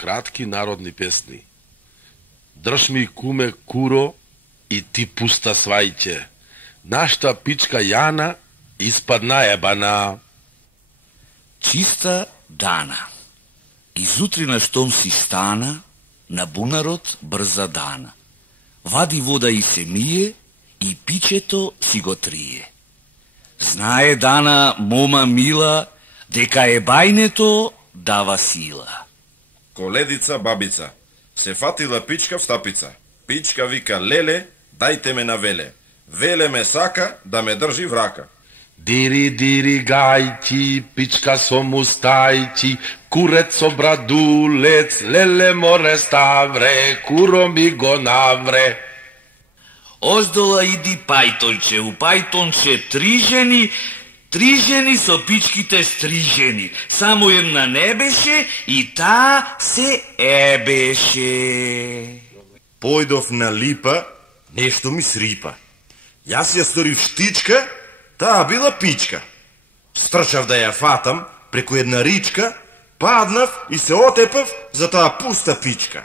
кратки народни песни. Држ ми куме куро и ти пуста свајќе. Нашта пичка Јана испадна ебана. Чиста дана. Изутрина штом си стана, на бунарот брза дана. Вади вода и се мие, и пичето си го трие. Знае дана, мома мила, дека е бајнето дава сила. Коледица бабица, се фатила пичка в стапица. Пичка вика леле, дајте ме на веле. Веле ме сака да ме држи в рака. Дири, дири, гајки, пичка со мустајки, курец со брадулец, леле море ставре, куро ми го навре. Оздола иди пајтонче, у пајтонче три жени со пичките стрижени. Само една не беше и таа се ебеше. Појдов на липа, нешто ми срипа. Јас ја сторив штичка, таа била пичка. Стрчав да ја фатам преку една ричка, паднав и се отепав за таа пуста пичка.